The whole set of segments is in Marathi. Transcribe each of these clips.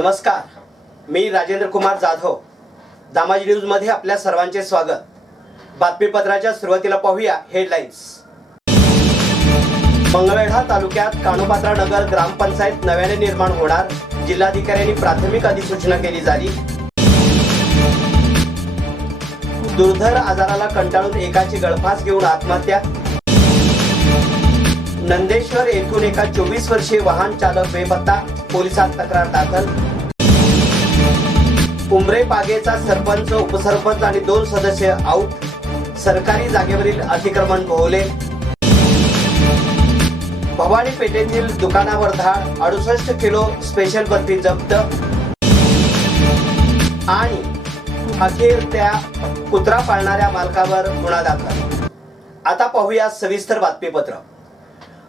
नमस्कार, मी राजेंद्र कुमार जाधव. दामाजी न्यूज मध्ये आपल्या सर्वांचे स्वागत. बातमीपत्राच्या सुरुवातीला पाहूया हेडलाईन्स. मंगळवेढा तालुक्यात कानोपात्रा नगर ग्रामपंचायत नव्याने निर्माण होणार, जिल्हाधिकाऱ्यांनी प्राथमिक अधिसूचना केली जारी. दुर्धर आजाराला कंटाळून एकाची गळफास घेऊन आत्महत्या. नंदेश्वर येथून एका 24 वर्षीय वाहन चालक बेपत्ता, पोलिसात तक्रार दाखल. उमरे पागेचा सरपंच, उपसरपंच आणि 2 सदस्य आऊट, सरकारी जागेवरील अतिक्रमण भोवले. भवानी पेठेतील दुकानावर धाड, 68 किलो स्पेशल बर्फी जप्त. आणि अखेर त्या कुत्रा पाळणाऱ्या मालकावर गुन्हा दाखल. आता पाहूया सविस्तर बातमीपत्र.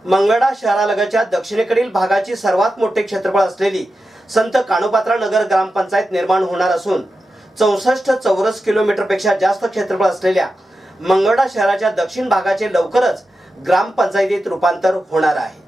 मंगळवेढा शहरालगतच्या दक्षिणेकडील भागाची सर्वात मोठे क्षेत्रफळ असलेली संत कानोपात्रा नगर ग्रामपंचायत निर्माण होणार असून 64 चौरस किलोमीटरपेक्षा जास्त क्षेत्रफळ असलेल्या मंगळवेढा शहराच्या दक्षिण भागाचे लवकरच ग्रामपंचायतीत रूपांतर होणार आहे.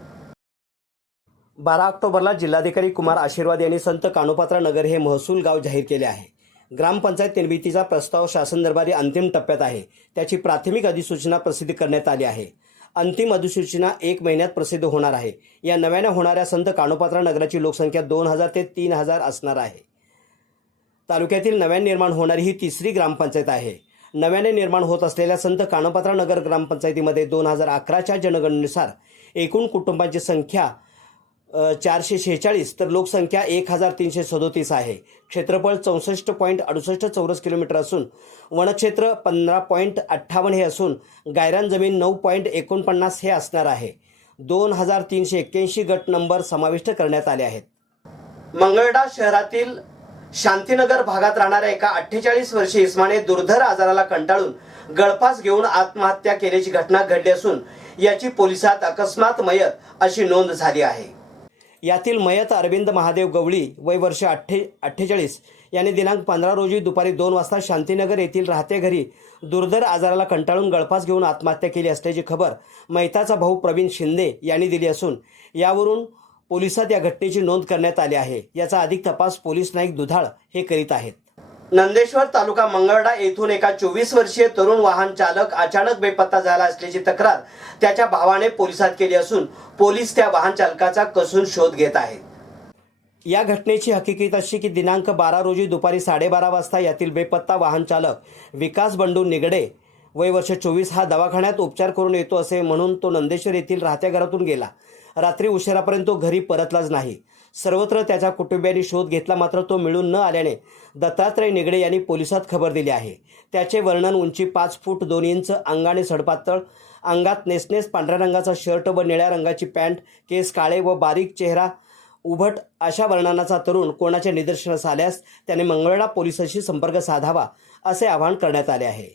12 ऑक्टोबरला जिल्हाधिकारी कुमार आशीर्वाद यांनी संत कानोपात्रा नगर हे महसूल गाव जाहीर केले आहे. ग्रामपंचायत निर्मितीचा प्रस्ताव शासन दरबारी अंतिम टप्प्यात आहे. त्याची प्राथमिक अधिसूचना प्रसिद्ध करण्यात आली आहे. अंतिम अधिसूचना 1 महिन्यात प्रसिद्ध होणार आहे. या नव्याने होणाऱ्या संत कानोपात्रा नगराची लोकसंख्या 2000 ते 3000 असणार आहे. तालुक्यातील नव्याने निर्माण होणारी ही तिसरी ग्रामपंचायत आहे. नव्याने निर्माण होत असलेल्या संत कानोपात्रा नगर ग्रामपंचायतीमध्ये 2011च्या जनगणनेनुसार एकूण कुटुंबांची संख्या 446 तर लोकसंख्या 1337 आहे. क्षेत्रफळ 64.68 चौरस किलोमीटर असून वनक्षेत्र 15.58 हे असून गायरान जमीन 9.49 हे असणार आहे. 2381 गट नंबर समाविष्ट करण्यात आले आहेत. मंगळवेढा शहरातील शांतीनगर भागात राहणाऱ्या एका 48 वर्षीय इस्माने दुर्धर आजाराला कंटाळून गळफास घेऊन आत्महत्या केल्याची घटना घडली असून याची पोलिसात अकस्मात मयत अशी नोंद झाली आहे. यातील मयत अरविंद महादेव गवळी वय वर्ष 48 यांनी दिनांक 15 रोजी दुपारी 2 वाजता शांतीनगर येथील राहत्या घरी दुर्धर आजाराला कंटाळून गळफास घेऊन आत्महत्या केली असल्याची खबर मयताचा भाऊ प्रवीण शिंदे यांनी दिली असून यावरून पोलिसात या घटनेची नोंद करण्यात आली आहे. याचा अधिक तपास पोलीस नाईक दुधाळ हे करीत आहेत. नंदेश्वर तालुका मंगळवेढा येथून एका 24 वर्षीय तरुण वाहन चालक अचानक बेपत्ता झाला असल्याची तक्रार त्याच्या भावाने पोलिसात केली असून पोलीस त्या वाहन चालकाचा कसून शोध घेत आहेत. या घटनेची हकीकत अशी की दिनांक 12 रोजी दुपारी 12:30 वाजता यातील बेपत्ता वाहन चालक विकास बंडू निगडे वय वर्ष 24 हा दवाखान्यात उपचार करून येतो असे म्हणून तो नंदेश्वर येथील राहत्या घरातून गेला. रात्री उशिरापर्यंत तो घरी परतलाच नाही. सर्वत्र त्याच्या कुटुंबियांनी शोध घेतला, मात्र तो मिळून न आल्याने दत्तात्रय निगडे यांनी पोलिसात खबर दिली आहे. त्याचे वर्णन उंची 5 फूट 2 इंच, अंगाने सडपातळ, अंगात नेसनेस पांढऱ्या रंगाचा शर्ट व निळ्या रंगाची पॅन्ट, केस काळे व बारीक, चेहरा उभट अशा वर्णनाचा तरुण कोणाच्या निदर्शनास आल्यास त्याने मंगळवेढा पोलिसांशी संपर्क साधावा असे आवाहन करण्यात आले आहे.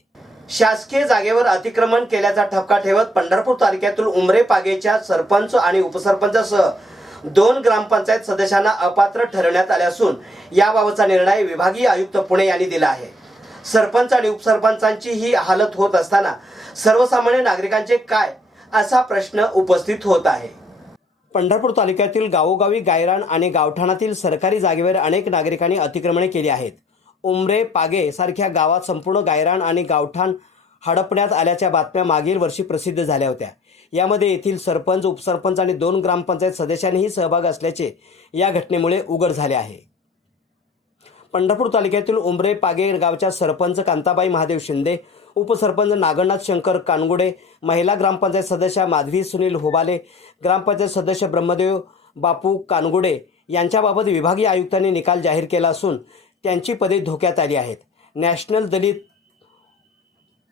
शासकीय जागेवर अतिक्रमण केल्याचा ठपका ठेवत पंढरपूर तालुक्यातील उमरे पागेच्या सरपंच आणि उपसरपंचासह 2 ग्रामपंचायत सदस्यांना अपात्र ठरवण्यात आले असून याबाबतचा निर्णय विभागीय आयुक्त पुणे यांनी दिला आहे. सरपंच आणि उपसरपंचांची ही हालत होत असताना सर्वसामान्य नागरिकांचे काय असा प्रश्न उपस्थित होत आहे. पंढरपूर तालुक्यातील गावोगावी गायरान आणि गावठाणातील सरकारी जागेवर अनेक नागरिकांनी अतिक्रमणे केली आहेत. उमरे पागे सारख्या गावात संपूर्ण गायरान आणि गावठाण हडपण्यात आल्याच्या बातम्या मागील वर्षी प्रसिद्ध झाल्या होत्या. यामध्ये येथील सरपंच, उपसरपंच आणि 2 ग्रामपंचायत सदस्यांनीही सहभाग असल्याचे या घटनेमुळे उघड झाले आहे. पंढरपूर तालुक्यातील उमरे पागे गावच्या सरपंच कांताबाई महादेव शिंदे, उपसरपंच नागनाथ शंकर कानगुडे, महिला ग्रामपंचायत सदस्य माधवी सुनील होबाले, ग्रामपंचायत सदस्य ब्रह्मदेव बापू कानगुडे यांच्याबाबत विभागीय आयुक्तांनी निकाल जाहीर केला असून त्यांची पदे धोक्यात आली आहेत. National Dalit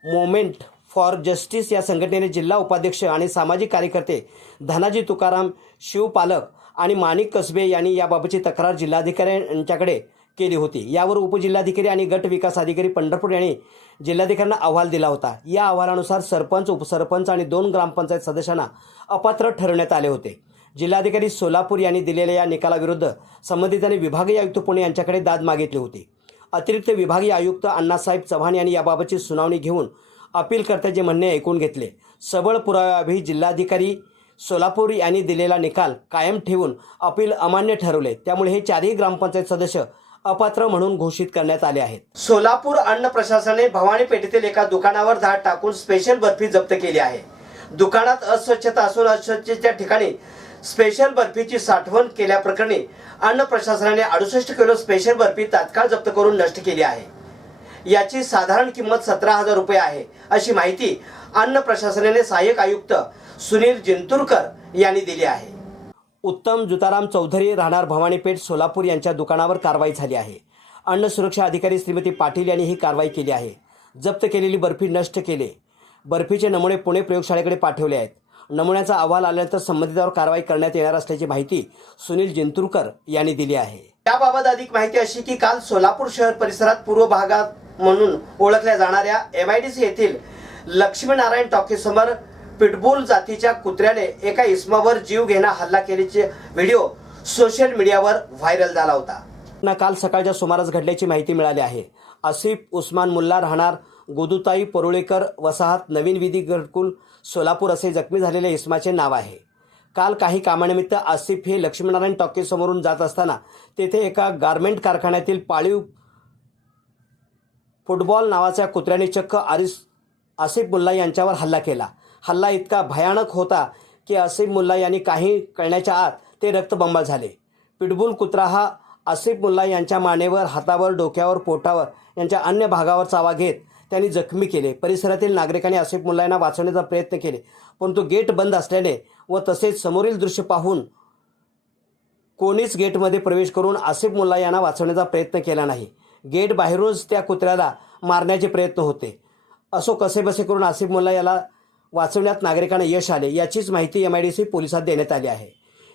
moment for justice या संघटनेने जिल्हा उपाध्यक्ष आणि सामाजिक कार्यकर्ते धनाजी तुकाराम शिवपालक आणि माणिक कसबे यांनी याबाबतची तक्रार जिल्हाधिकारी यांच्याकडे केली होती. यावर उपजिल्हाधिकारी आणि गट विकास अधिकारी पंढरपूर यांनी जिल्हाधिकाऱ्यांना अहवाल दिला होता. या अहवालानुसार सरपंच, उपसरपंच आणि 2 ग्रामपंचायत सदस्यांना अपात्र ठरवण्यात आले होते. जिल्हाधिकारी सोलापूर यांनी दिलेल्या या निकालाविरुद्ध संबंधितांनी विभागीय आयुक्त पुणे यांच्याकडे दाद मागितली होती. अतिरिक्त विभागीय आयुक्त अण्णासाहेब चव्हाण यांनी याबाबतची सुनावणी घेऊन अपीलकर्त्याचे म्हणणे ऐकून घेतले. सबळ पुराव्याअभावी जिल्हाधिकारी सोलापूर यांनी दिलेला निकाल कायम ठेवून अपील अमान्य ठरवले। त्यामुळे हे चारही ग्रामपंचायत सदस्य अपात्र म्हणून घोषित करण्यात आले आहेत। सोलापूर अन्न प्रशासनाने भवानी पेठेतील एका दुकानावर धाड टाकून स्पेशल बर्फी जप्त केली आहे। दुकानात अस्वच्छता असून अस्वच्छतेच्या ठिकाणी स्पेशल बर्फीची साठवण केल्याप्रकरणी अन्न प्रशासनाने 68 किलो स्पेशल बर्फी तात्काळ जप्त करून नष्ट केली आहे। याची साधारण किंमत 17,000 रुपये आहे, अशी माहिती अन्न प्रशासनाने सहाय्यक आयुक्त सुनील जिंतूरकर यांनी दिली आहे। उत्तम जुताराम चौधरी राहणार भवानीपेठ सोलापूर यांच्या दुकानावर कारवाई झाली आहे। अन्न सुरक्षा अधिकारी श्रीमती पाटील यांनी ही कारवाई केली आहे। जप्त केलेली बर्फी नष्ट केली। बर्फीचे नमुने पुणे प्रयोगशाळेकडे पाठवले आहेत। नमुन्याचा अहवाल आल्यानंतर संबंधितांवर कारवाई करण्यात येणार असल्याची माहिती सुनील जिंतूरकर यांनी दिली आहे। त्याबाबत अधिक माहिती अशी की काल सोलापूर शहर परिसरात पूर्व भागात म्हणून ओळखल्या जाणाऱ्या MIDC येथील लक्ष्मीनारायण टॉकीज समोर पिटबुल जातीच्या कुत्र्याने एका इसमावर जीव घेणा हल्ला केल्याचे व्हिडिओ सोशल मीडियावर व्हायरल झाला होता। काल सकाळच्या सुमारास घडल्याची माहिती मिळाली आहे। आसिफ उस्मान मुल्ला राहणार गोदुताई परुळेकर वसाहत नवीन विधी घरकुल सोलापूर असे जखमी झालेल्या इसमाचे नाव आहे। काल काही कामानिमित्त आसिफ हे लक्ष्मीनारायण टॉकीज समोरून जात असताना तेथे एका गारमेंट कारखान्यातील पाळीव फुटबॉल नावाच्या कुत्र्याने चक्क आसिफ मुल्ला यांच्यावर हल्ला केला। हल्ला इतका भयानक होता की आसिफ मुल्ला यांनी काही कळण्याच्या आत ते रक्तबंबाळ झाले। पिटबुल कुत्रा हा आसिफ मुल्ला यांच्या मानेवर, हातावर, डोक्यावर, पोटावर यांच्या अन्य भागावर चावा घेत त्यांनी जखमी केले। परिसरातील नागरिकांनी आसिफ मुल्ला यांना वाचवण्याचा प्रयत्न केले, परंतु गेट बंद असल्याने व तसेच समोरील दृश्य पाहून कोणीच गेटमध्ये प्रवेश करून आसिफ मुल्ला यांना वाचवण्याचा प्रयत्न केला नाही। गेट बाहेरूनच त्या कुत्र्याला मारण्याचे प्रयत्न होते। असो कसेबसे करून आसिफ मुल्ला याला वाचवण्यात नागरिकांना यश आले, याचीच माहिती MIDC पोलिसात देण्यात आली आहे।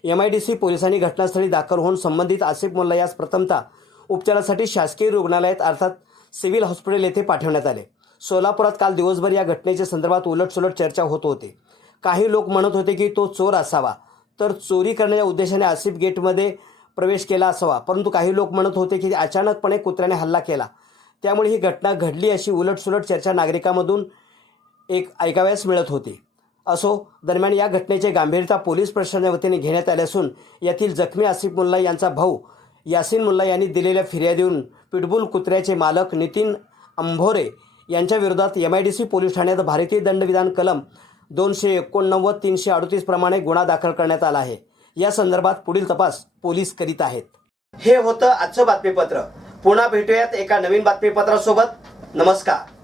MIDC पोलिसांनी घटनास्थळी दाखल होऊन संबंधित आसिफ मुल्ला यास प्रथमतः उपचारासाठी शासकीय रुग्णालयात अर्थात सिव्हिल हॉस्पिटल येथे पाठवण्यात आले। सोलापुरात काल दिवसभर या घटनेच्या संदर्भात उलटसुलट चर्चा होत होती। काही लोक म्हणत होते की तो चोर असावा, तर चोरी करण्याच्या उद्देशाने आसिफ गेटमध्ये प्रवेश केला असावा, परंतु काही लोक म्हणत होते की अचानकपणे कुत्र्याने हल्ला केला, त्यामुळे ही घटना घडली अशी उलटसुलट चर्चा नागरिकांमधून ऐकावयास मिळत होती। असो दरम्यान या घटनेचे गांभीर्यता पोलीस प्रशासनाच्या वतीने घेण्यात आले असून यातील जखमी आसिफ मुल्ला यांचा भाऊ यासिन मुल्ला यांनी दिलेल्या फिर्यादीवरून पिटबुल कुत्र्याचे मालक नितीन अंभोरे यांच्या विरोधात MIDC पोलीस ठाण्यात भारतीय दंडविधान कलम 289 338 प्रमाणे गुन्हा दाखल करण्यात आला आहे। या संदर्भात पुढील तपास पोलीस करीत आहेत। हे होतं आजचं बातमीपत्र। पुन्हा भेटूयात एका नवीन बातमीपत्रासोबत। नमस्कार।